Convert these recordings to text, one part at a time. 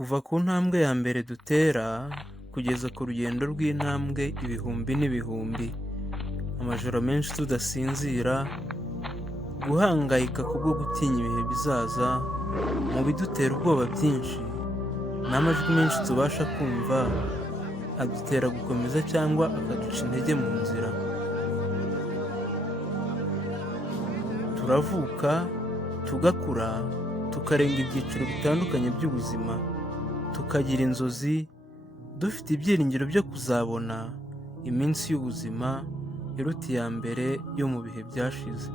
Kuva ku ntambwe ya mbere dutera kugeza ku rugendo rw'intambwe ibihumbi n'ibihumbi, amajoro menshi tudasinzira, guhangayika kubwo gutinya ibihe bizaza, mu bidutera ubwoba byinshi, n'amajwi menshi tubasha kumva adutera gukomeza cyangwa akaduca intege mu nzira. Turavuka, tugakura, tukarenga ibyiciro bitandukanye by'ubuzima, tukagira inzozi, dufite ibyiringiro byo kuzabona iminsi y'ubuzima iruta iya mbere yo mu bihe byashize.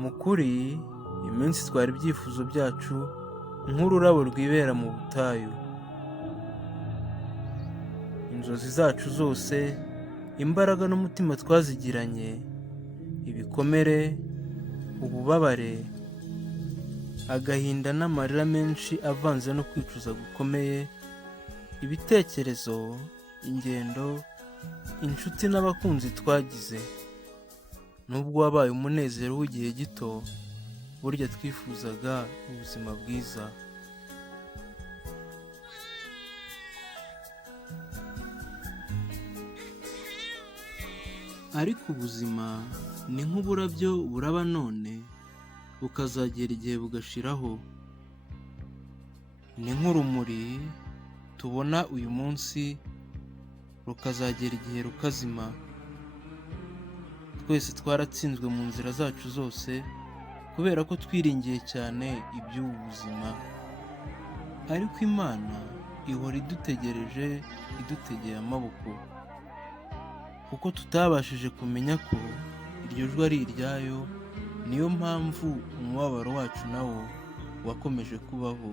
Mu kuri, iminsi itwara ibyifuzo byacu nk'ururabo rwibera mu butayu. Inzozi zacu zose, imbaraga n'umutima twazigiranye, ibikomere, ububabare, agahinda n'amarira menshi avanze no kwicuza gukomeye, ibitekerezo, ingendo, inshuti n'abakunzi twagize. Nubwo wabaye umunezero w'igihe gito, burya twifuzaga ubuzima bwiza. Ariko ubuzima ni nk'uburabyo buraba none, bukazagera igihe bugashiraho. Ni nk'urumuri tubona uyu munsi, rukazagera igihe rukazima. Twese twaratsinzwe mu nzira zacu zose, kubera ko twiringiye cyane iby'ubu buzima. Ariko Imana ihora idutegereje, idutegeye amaboko, kuko tutabashije kumenya ko iryo jwi ari iryayo. Niyo mpamvu umubabaro wacu nawo wakomeje kubaho.